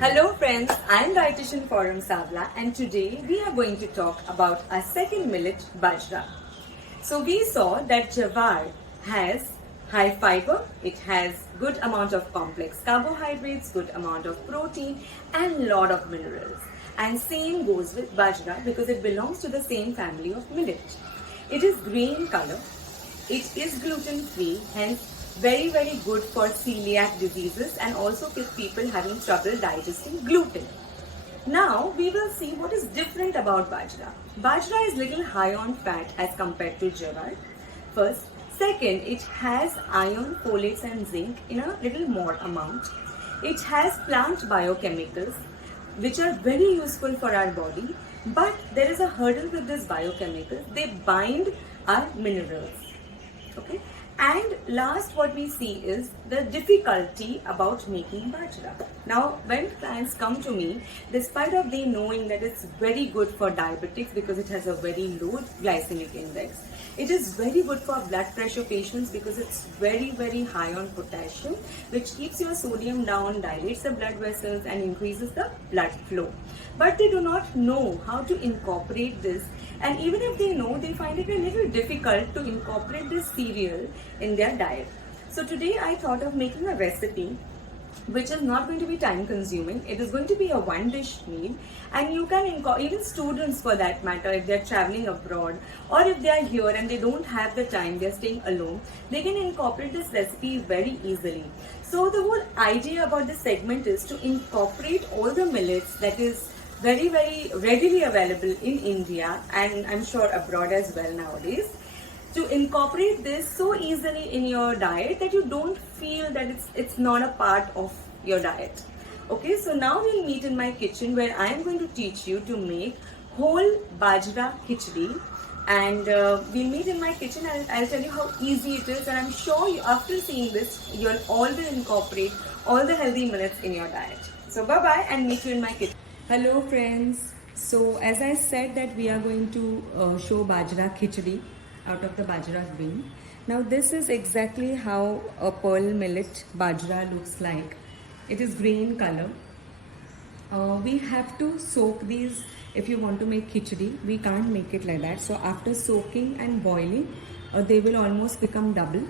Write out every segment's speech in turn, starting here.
Hello friends, I am Dietitian Forum Savla and today we are going to talk about our second millet, Bajra. So we saw that Jawar has high fiber, it has good amount of complex carbohydrates, good amount of protein and lot of minerals. And same goes with Bajra because it belongs to the same family of millet. It is green color, it is gluten free, hence very good for celiac diseases and also with people having trouble digesting gluten. Now we will see what is different about Bajra. Bajra is little high on fat as compared to Jawar. First. Second, it has iron, folates and zinc in a little more amount. It has plant biochemicals which are very useful for our body, but there is a hurdle with these biochemicals. They bind our minerals. Okay. And last what we see is the difficulty about making bajra. Now when clients come to me, despite of they knowing that it's very good for diabetics because it has a very low glycemic index, it is very good for blood pressure patients because it's very high on potassium, which keeps your sodium down, dilates the blood vessels and increases the blood flow. But they do not know how to incorporate this, and even if they know, they find it a little difficult to incorporate this cereal in their diet. So today I thought of making a recipe which is not going to be time consuming. It is going to be a one dish meal, and you can even students for that matter, if they're traveling abroad or if they are here and they don't have the time, they're staying alone, they can incorporate this recipe very easily. So the whole idea about this segment is to incorporate all the millets that is very readily available in India and I'm sure abroad as well nowadays, to incorporate this so easily in your diet that you don't feel that it's not a part of your diet. Okay, so now we'll meet in my kitchen where I am going to teach you to make whole bajra khichdi, and we'll meet in my kitchen and I'll tell you how easy it is, and I'm sure you, after seeing this you'll all will incorporate all the healthy millets in your diet. So bye bye and meet you in my kitchen. Hello friends, so as I said that we are going to show bajra khichdi out of the bajra grain. Now this is exactly how a pearl millet bajra looks like. It is green color. We have to soak these. If you want to make khichdi, we can't make it like that. So after soaking and boiling, they will almost become double.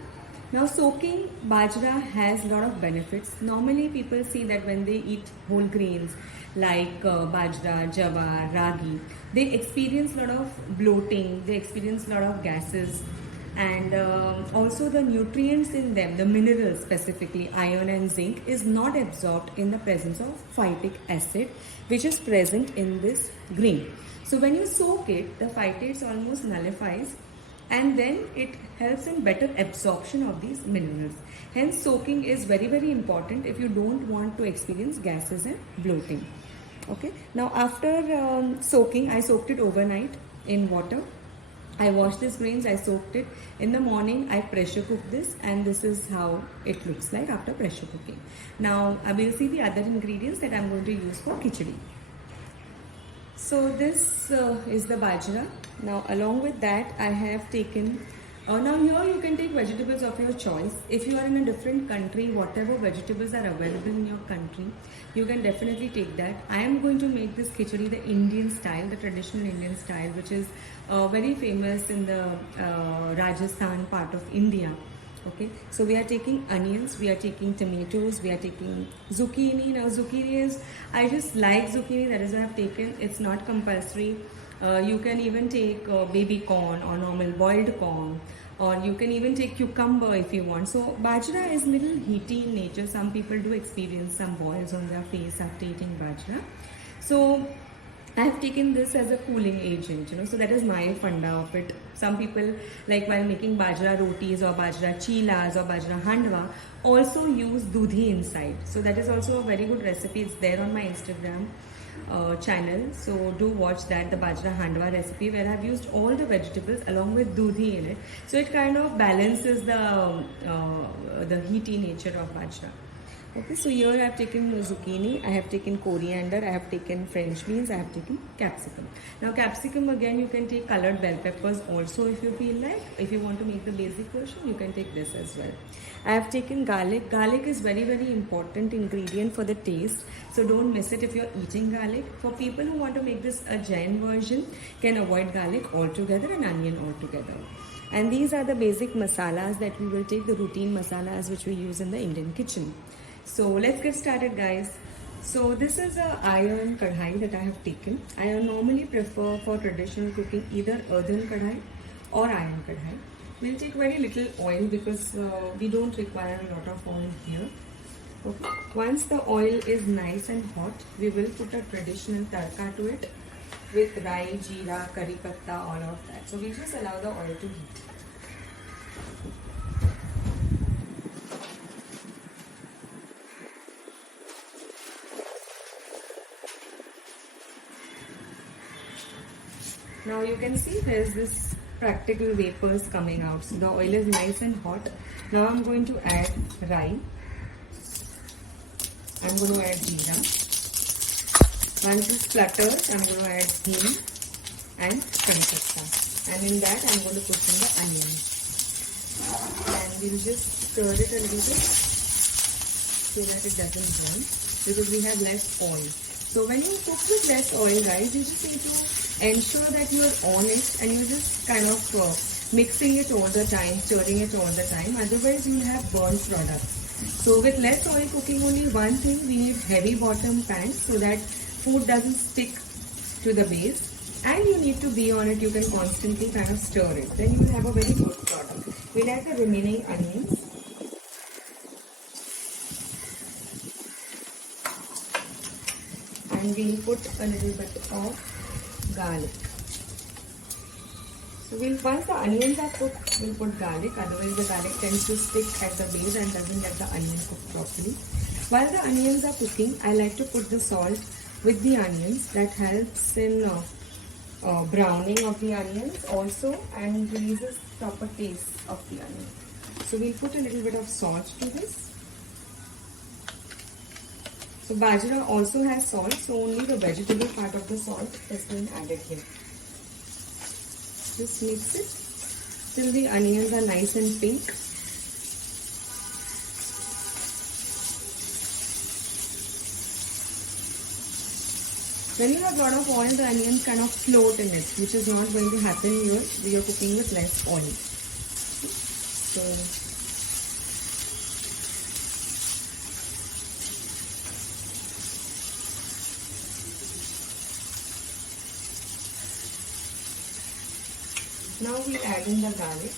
Now soaking bajra has a lot of benefits. Normally people see that when they eat whole grains like bajra, jawar, ragi, they experience a lot of bloating, they experience a lot of gases, and also the nutrients in them, the minerals specifically iron and zinc, is not absorbed in the presence of phytic acid which is present in this grain. So when you soak it, the phytates almost nullifies and then it helps in better absorption of these minerals. Hence soaking is very important if you don't want to experience gases and bloating. Okay, now after soaking, I soaked it overnight in water. I washed these grains, I soaked it. In the morning, I pressure cooked this, and this is how it looks like after pressure cooking. Now I will see the other ingredients that I'm going to use for khichdi. So this is the bajra. Now along with that, I have taken, now here you can take vegetables of your choice. If you are in a different country, whatever vegetables are available in your country, you can definitely take that. I am going to make this khichdi the Indian style, the traditional Indian style, which is very famous in the Rajasthan part of India. Okay, so we are taking onions, we are taking tomatoes, we are taking zucchini. Now zucchini is, I just like zucchini, that is why I have taken. It's not compulsory. You can even take baby corn or normal boiled corn, or you can even take cucumber if you want. So bajra is little heaty in nature. Some people do experience some boils on their face after eating bajra. So I have taken this as a cooling agent, so that is my funda of it. Some people, like while making bajra rotis or bajra chilas or bajra handwa, also use dudhi inside. So that is also a very good recipe. It's there on my Instagram channel. So do watch that, the bajra handwa recipe, where I've used all the vegetables along with dudhi in it. So it kind of balances the heaty nature of bajra. Okay, so here I have taken zucchini, I have taken coriander, I have taken French beans, I have taken capsicum. Now capsicum again you can take colored bell peppers also if you feel like. If you want to make the basic version you can take this as well. I have taken garlic. Garlic is very important ingredient for the taste. So don't miss it if you're eating garlic. For people who want to make this a Jain version can avoid garlic altogether and onion altogether. And these are the basic masalas that we will take, the routine masalas which we use in the Indian kitchen. So let's get started guys. So this is a iron kadhai that I have taken. I normally prefer for traditional cooking either earthen kadhai or iron kadhai. We'll take very little oil because we don't require a lot of oil here. Okay. Once the oil is nice and hot, we will put a traditional tarka to it with rai, jeera, curry patta, all of that. So we just allow the oil to heat. Now you can see there's this practical vapors coming out. So the oil is nice and hot. Now I'm going to add rai. I'm going to add jeera. Once it splutters, I'm going to add hing and curry patta. And in that I'm going to put in the onion. And we'll just stir it a little bit so that it doesn't burn because we have less oil. So when you cook with less oil guys, you just need to ensure that you are on it and you're just kind of mixing it all the time, stirring it all the time. Otherwise you'll have burnt products. So with less oil cooking, only one thing, we need heavy bottom pan so that food doesn't stick to the base. And you need to be on it, you can constantly kind of stir it. Then you will have a very good product. We'll add the remaining onions. And we'll put a little bit of garlic. So once the onions are cooked, we'll put garlic. Otherwise the garlic tends to stick at the base and doesn't let the onion cook properly. While the onions are cooking, I like to put the salt with the onions. That helps in browning of the onions also and releases proper taste of the onion. So we'll put a little bit of salt to this. So bajra also has salt, so only the vegetable part of the salt is being added here. Just mix it till the onions are nice and pink. When you have a lot of oil, the onions kind of float in it, which is not going to happen here. We are cooking with less oil. So now we add in the garlic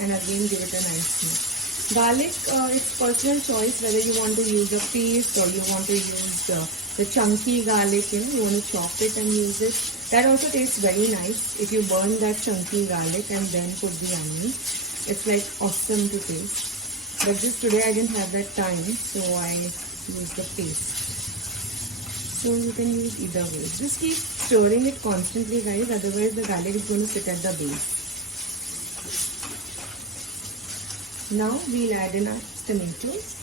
and again give it a nice mix. Garlic, it's personal choice whether you want to use a paste or you want to use the chunky garlic, you want to chop it and use it. That also tastes very nice if you burn that chunky garlic and then put the onion. It's like awesome to taste. But just today I didn't have that time, so I used the paste. So you can use either way. Just keep stirring it constantly guys, otherwise the garlic is going to sit at the base. Now we'll add in our tomatoes.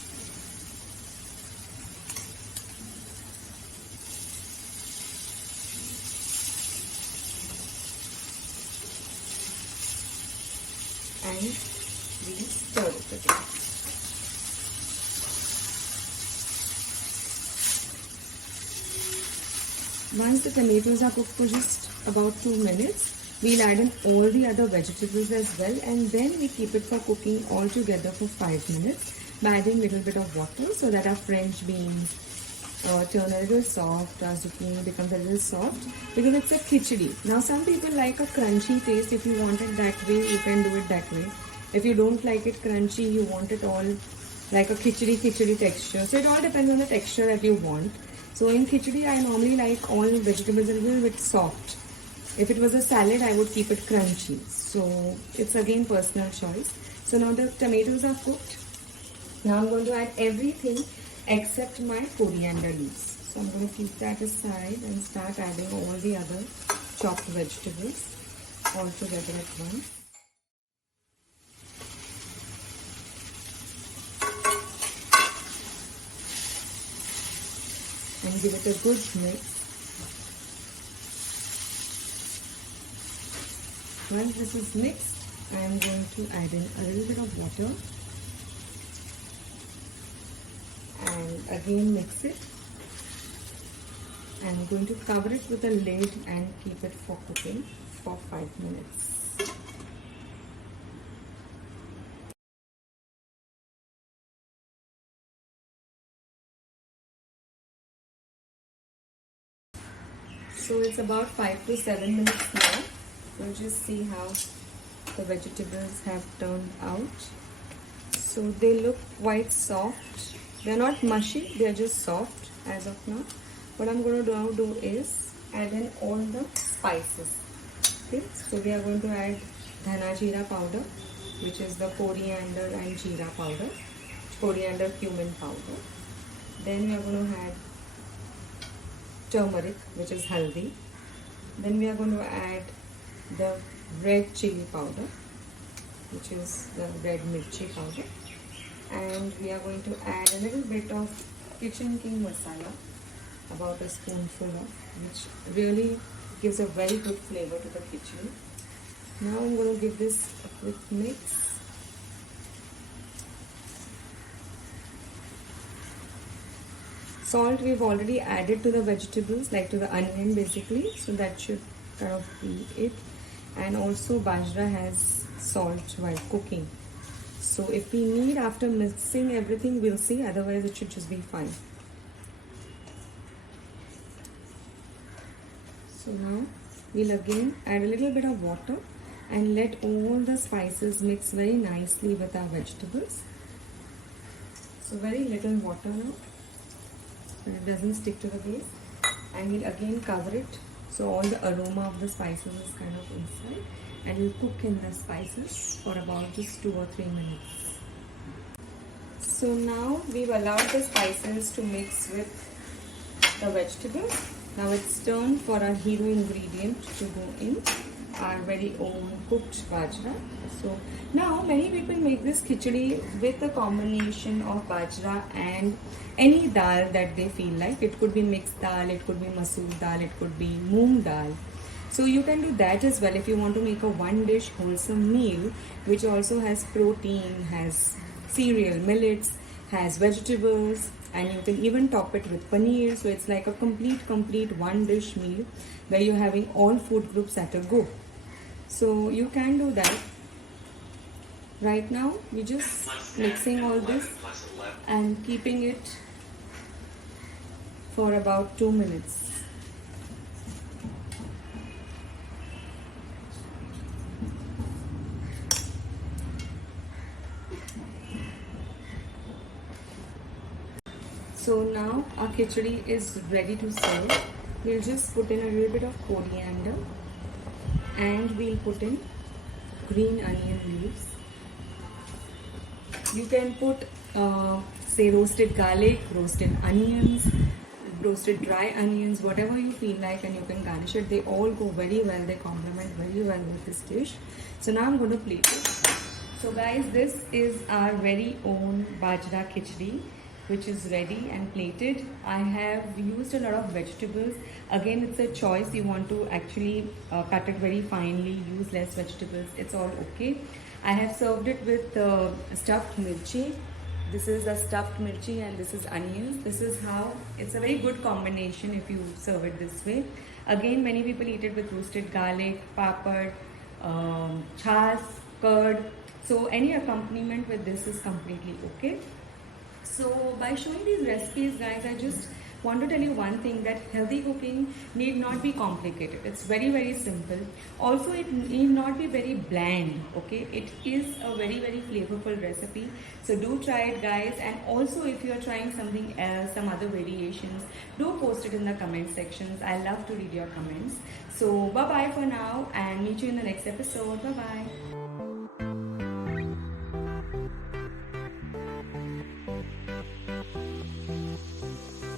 And we stir it again. Once the tomatoes are cooked for just about 2 minutes, we'll add in all the other vegetables as well, and then we keep it for cooking all together for 5 minutes by adding a little bit of water so that our French beans turn a little soft, our zucchini becomes a little soft because it's a khichdi. Now some people like a crunchy taste. If you want it that way, you can do it that way. If you don't like it crunchy, you want it all like a khichdi texture. So it all depends on the texture that you want. So in khichdi, I normally like all vegetables a little bit soft. If it was a salad, I would keep it crunchy. So it's again personal choice. So now the tomatoes are cooked. Now I'm going to add everything except my coriander leaves. So I'm going to keep that aside and start adding all the other chopped vegetables all together at once. give it a good mix. Once this is mixed, I am going to add in a little bit of water and again mix it. I'm going to cover it with a lid and keep it for cooking for 5 minutes. So it's about 5 to 7 minutes now. We'll just see how the vegetables have turned out. So they look quite soft. They're not mushy, they're just soft as of now. What I'm going to now do is add in all the spices. Okay, so we are going to add dhana jeera powder, which is the coriander and jeera powder, coriander cumin powder. Then we are going to add turmeric, which is haldi. Then we are going to add the red chili powder, which is the red mirchi powder. And we are going to add a little bit of Kitchen King masala, about a spoonful of, which really gives a very good flavor to the khichdi. Now I'm going to give this a quick mix. Salt we've already added to the vegetables, like to the onion basically, so that should kind of be it. And also bajra has salt while cooking. So if we need, after mixing everything, we'll see, otherwise it should just be fine. So now we'll again add a little bit of water and let all the spices mix very nicely with our vegetables. So very little water now, so it doesn't stick to the base. And we'll again cover it so all the aroma of the spices is kind of inside, and we'll cook in the spices for about just 2 or 3 minutes. So now we've allowed the spices to mix with the vegetables. Now it's turn for our hero ingredient to go in, our very own cooked bajra. So now many people make this khichdi with a combination of bajra and any dal that they feel like. It could be mixed dal, it could be masoor dal, it could be moong dal. So you can do that as well if you want to make a one dish wholesome meal which also has protein, has cereal, millets, has vegetables, and you can even top it with paneer. So it's like a complete one dish meal where you're having all food groups at a go. So you can do that. Right now we're just mixing all this and keeping it for about 2 minutes. So now our khichdi is ready to serve. We'll just put in a little bit of coriander and we'll put in green onion leaves. You can put say roasted garlic, roasted onions, roasted dry onions, whatever you feel like, and you can garnish it. They all go very well, they complement very well with this dish. So now I'm going to plate it. So guys, this is our very own bajra khichdi, which is ready and plated. I have used a lot of vegetables. Again, it's a choice. You want to actually cut it very finely, use less vegetables, it's all okay. I have served it with stuffed mirchi. This is a stuffed mirchi and this is onions. This is how, it's a very good combination if you serve it this way. Again, many people eat it with roasted garlic, papad, chas, curd. So any accompaniment with this is completely okay. So by showing these recipes, guys, I just want to tell you one thing, that healthy cooking need not be complicated. It's very simple. Also, it need not be very bland, okay? It is a very flavorful recipe. So do try it, guys. And also, if you are trying something else, some other variations, do post it in the comment sections. I love to read your comments. So bye bye for now and meet you in the next episode. Bye bye.